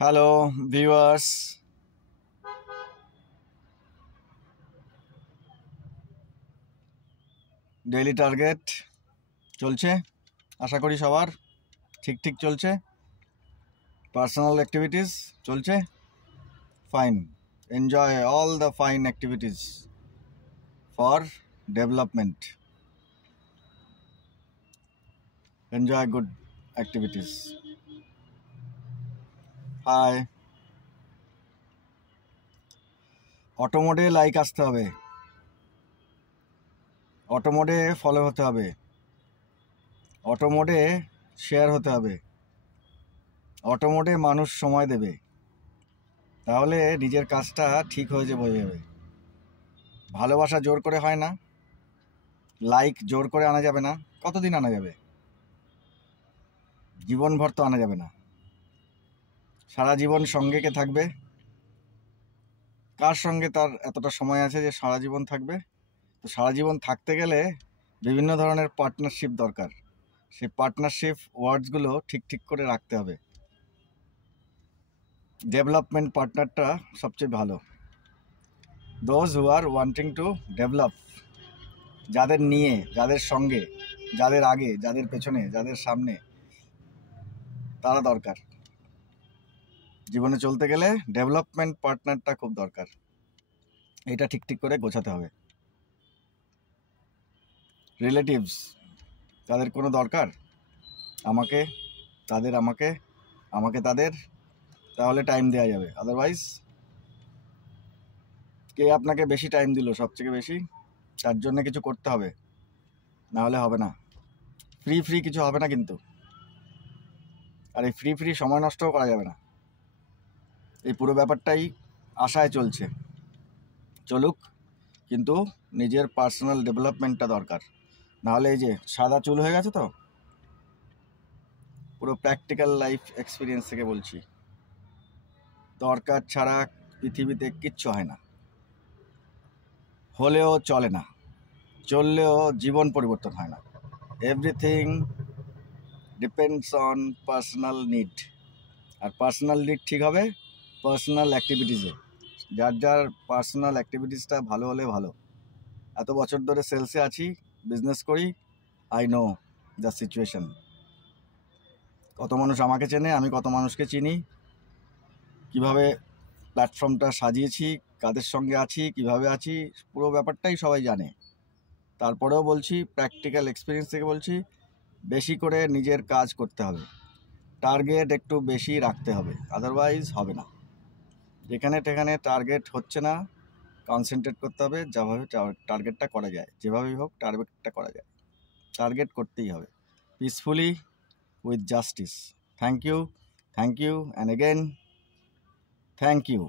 Hello viewers, daily target চলছে। আশা করি সবার ঠিক চলছে। পার্সোনাল অ্যাক্টিভিটিস চলছে। Fine, enjoy all the fine activities for development. Enjoy good activities. Hi, auto মোডে লাইক আসতে হবে, অটো মোডে ফলো হতে হবে, অটো মোডে শেয়ার হতে হবে, অটো মোডে মানুষ সময় দেবে, তাহলে নিজের কাজটা ঠিক হয়ে যাবে। ভালোবাসা জোর করে হয় না, লাইক জোর করে আনা যাবে না। কতদিন আনা যাবে? জীবনভর তো আনা যাবে না। সারা জীবন সঙ্গে কে থাকবে? কার সঙ্গে তার এতটা সময় আছে যে সারা জীবন থাকবে? তো সারা জীবন থাকতে গেলে বিভিন্ন ধরনের পার্টনারশিপ দরকার। সেই পার্টনারশিপ ওয়ার্ডসগুলো ঠিক করে রাখতে হবে। ডেভেলপমেন্ট পার্টনারটা সবচেয়ে ভালো। Those who are wanting to develop, যাদের নিয়ে, যাদের সঙ্গে, যাদের আগে, যাদের পেছনে, যাদের সামনে, তারা দরকার। জীবনে চলতে গেলে ডেভেলপমেন্ট পার্টনারটা খুব দরকার। এটা ঠিক করে গোছাতে হবে। রিলেটিভস, তাদের কোনো দরকার? আমাকে, তাদের আমাকে, আমাকে তাদের, তাহলে টাইম দেওয়া যাবে। আদারওয়াইজ কে আপনাকে বেশি টাইম দিল, সবথেকে বেশি, তার জন্য কিছু করতে হবে, না হলে হবে না। ফ্রি কিছু হবে না কিন্তু। আর এই ফ্রি সময় নষ্টও করা যাবে না। এই পুরো ব্যাপারটাই আশায় চলুক, কিন্তু নিজের পার্সোনাল ডেভেলপমেন্টটা দরকার। নাহলে এই যে সাদা চুল হয়ে গেছে, তো পুরো প্র্যাকটিক্যাল লাইফ এক্সপিরিয়েন্স থেকে বলছি, দরকার ছাড়া পৃথিবীতে কিচ্ছু হয় না। হলেও চলে না, চললেও জীবন পরিবর্তন হয় না। Everything depends on personal need. আর পার্সোনাল নিড ঠিক হবে পার্সোনাল অ্যাক্টিভিটিসে। যার পার্সোনাল অ্যাক্টিভিটিসটা ভালো হলে ভালো। এত বছর ধরে সেলসে আছি, বিজনেস করি, আই নো দ্য সিচুয়েশন। কত মানুষ আমাকে চেনে, আমি কত মানুষকে চিনি, কিভাবে প্ল্যাটফর্মটা সাজিয়েছি, কাদের সঙ্গে আছি, কিভাবে আছি, পুরো ব্যাপারটাই সবাই জানে। তারপরেও বলছি, প্র্যাকটিক্যাল এক্সপিরিয়েন্স থেকে বলছি, বেশি করে নিজের কাজ করতে হবে, টার্গেট একটু বেশি রাখতে হবে, আদারওয়াইজ হবে না। যেখানে টার্গেট হচ্ছে না, কনসেন্ট্রেট করতে হবে যেভাবে টার্গেটটা করা যায়, যেভাবেই হোক টার্গেটটা করা যায়, টার্গেট করতেই হবে peacefully with justice. Thank you and again thank you.